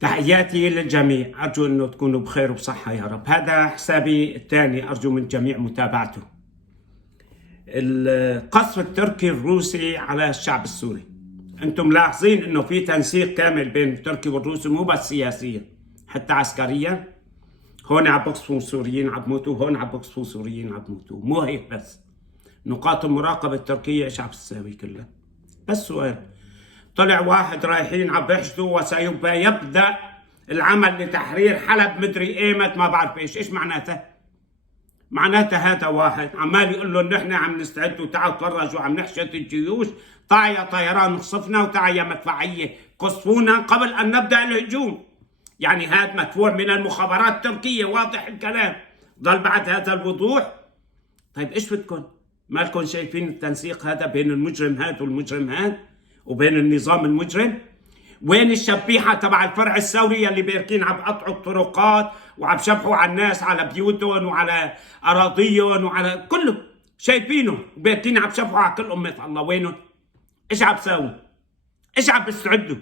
تحياتي للجميع، أرجو أنه تكونوا بخير وبصحة يا رب. هذا حسابي الثاني، أرجو من الجميع متابعته. القصف التركي الروسي على الشعب السوري، أنتم ملاحظين أنه في تنسيق كامل بين التركي والروسي، مو بس سياسيا حتى عسكريا. هون عم بقصفوا سوريين عم بموتوا، هون عم بقصفوا سوريين عم بموتوا. مو هيك بس، نقاط المراقبة التركية إيش عم تساوي كلها؟ بس سؤال، طلع واحد رايحين عم بيحشدوا يبدأ العمل لتحرير حلب مدري ايمت ما بعرف ايش معناته؟ معناته هذا واحد عمال يقول له نحن عم نستعد وتعالوا تفرجوا عم نحشد الجيوش، تعا يا طيران نخصفنا وتعا يا مدفعيه قصفونا قبل ان نبدا الهجوم. يعني هذا مدفوع من المخابرات التركيه، واضح الكلام. ضل بعد هذا الوضوح؟ طيب ايش بدكم؟ مالكم شايفين التنسيق هذا بين المجرم هذا والمجرم هذا وبين النظام المجرم؟ وين الشبيحه تبع الفرع الثوري اللي بيركين عم بقطعوا الطرقات وعم بشبحوا على الناس على بيوتهم وعلى اراضيهم وعلى كله؟ شايفينه بيركين عم بشبحوا على كل امه الله. وينهم؟ ايش عم بساووا؟ ايش عم بيستعدوا؟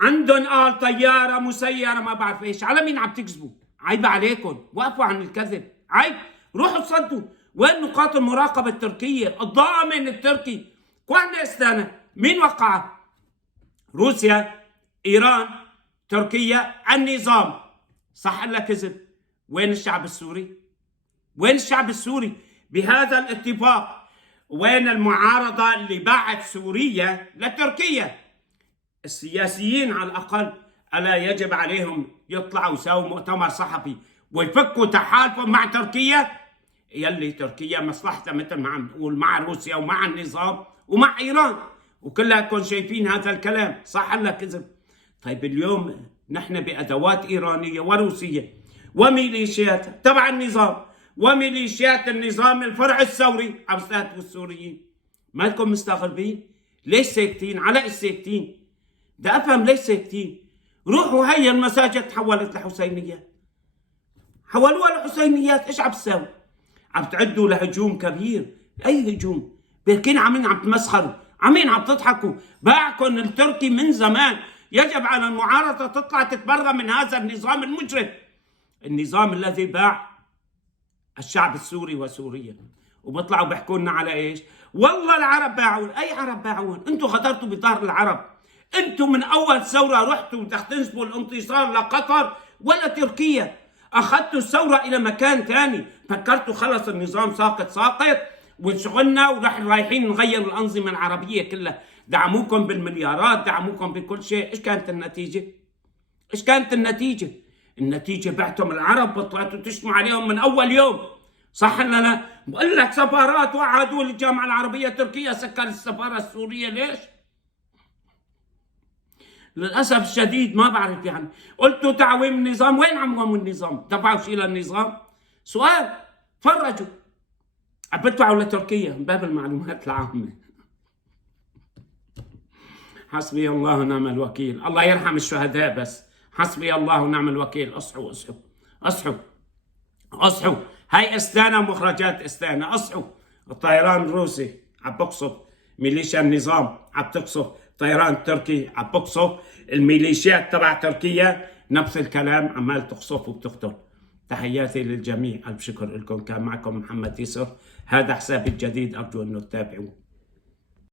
عندهم طياره مسيره ما بعرف ايش. على مين عم تكذبوا؟ عيب عليكم، وقفوا عن الكذب، عيب. روحوا تصدوا. وين نقاط المراقبه التركيه؟ الضامن التركي كوين استانا؟ مين وقعها؟ روسيا، ايران، تركيا، النظام. صح ولا كذب؟ وين الشعب السوري؟ وين الشعب السوري بهذا الاتفاق؟ وين المعارضه اللي باعت سوريا لتركيا؟ السياسيين على الاقل الا يجب عليهم يطلعوا يساووا مؤتمر صحفي ويفكوا تحالفهم مع تركيا؟ يلي تركيا مصلحتها مثل ما عم نقول مع روسيا ومع النظام ومع ايران، وكلكم شايفين هذا الكلام. صح ولا كذب؟ طيب اليوم نحن بادوات ايرانيه وروسيه وميليشيات تبع النظام وميليشيات النظام الفرع الثوري عم يستهدفوا السوريين. مالكم مستغربين؟ ليش ساكتين؟ على ايش ساكتين؟ بدي افهم ليش ساكتين. روحوا، هي المساجد تحولت لحسينيات، حولوها لحسينيات. ايش عم تساوي؟ عم تعدوا لهجوم كبير. اي هجوم؟ بركين عم تمسخروا، عم تضحكوا. باعكم التركي من زمان. يجب على المعارضه تطلع تتبرى من هذا النظام المجرم، النظام الذي باع الشعب السوري وسوريا. وبيطلعوا بيحكوا لنا على ايش؟ والله العرب باعون. اي عرب باعون؟ انتم غدرتوا بظهر العرب. انتم من اول ثوره رحتوا بدك تنسبوا الانتصار لقطر ولا تركيا. اخذتوا الثوره الى مكان ثاني، فكرتوا خلص النظام ساقط وشغلنا ورح رايحين نغير الانظمه العربيه كلها. دعموكم بالمليارات، دعموكم بكل شيء. ايش كانت النتيجه؟ ايش كانت النتيجه؟ النتيجه بعتم العرب وطلعتوا تشتموا عليهم من اول يوم. صح ولا لا؟ بقول لك سفارات وعدوا للجامعه العربيه التركيه سكر السفاره السوريه. ليش؟ للاسف الشديد ما بعرف. يعني قلتوا تعويم النظام، وين عموم النظام؟ دفعوا شيء للنظام؟ سؤال، فرجوا. عم بدفعوا لتركيا من باب المعلومات العامه. حسبي الله ونعم الوكيل. الله يرحم الشهداء بس. حسبي الله ونعم الوكيل. اصحوا اصحوا اصحوا اصحوا. هاي استانا ومخرجات استانا. اصحوا. الطيران الروسي عم بقصف، ميليشيا النظام عم تقصف، طيران تركي عم بقصف، الميليشيات تبع تركيا نفس الكلام عمال تقصف وبتقتل. تحياتي للجميع، الف شكر لكم. كان معكم محمد يسر. هذا حسابي الجديد، ارجو انه تتابعوه.